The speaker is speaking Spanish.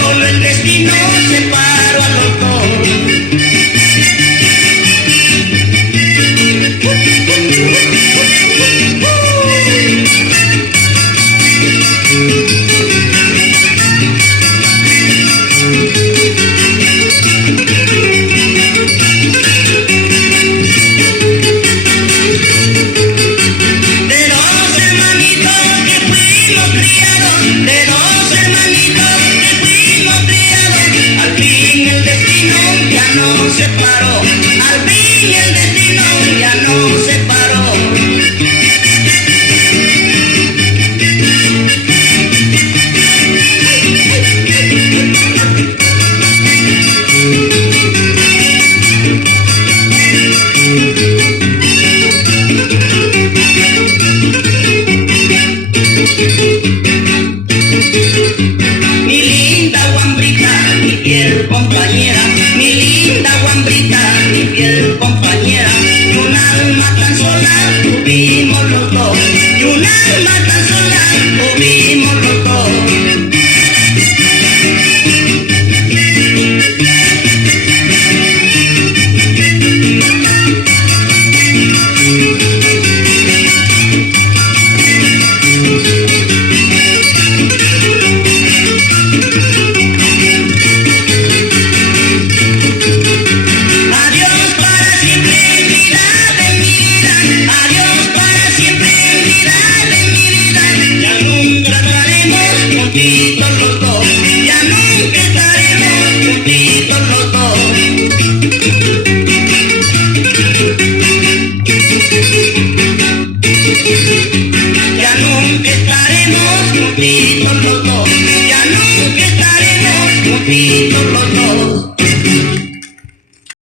solo el destino separó a los dos. Separó, al fin el destino ya nos separó. Mi linda guambrita, mi fiel compañera, mi linda guambrita, mi fiel compañera, y un alma tan sola tuvimos los dos, y un alma tan sola tuvimos los dos. Juntitos los dos, ya nunca estaremos juntitos los dos. Ya nunca estaremos juntitos los dos, ya nunca estaremos juntitos los dos.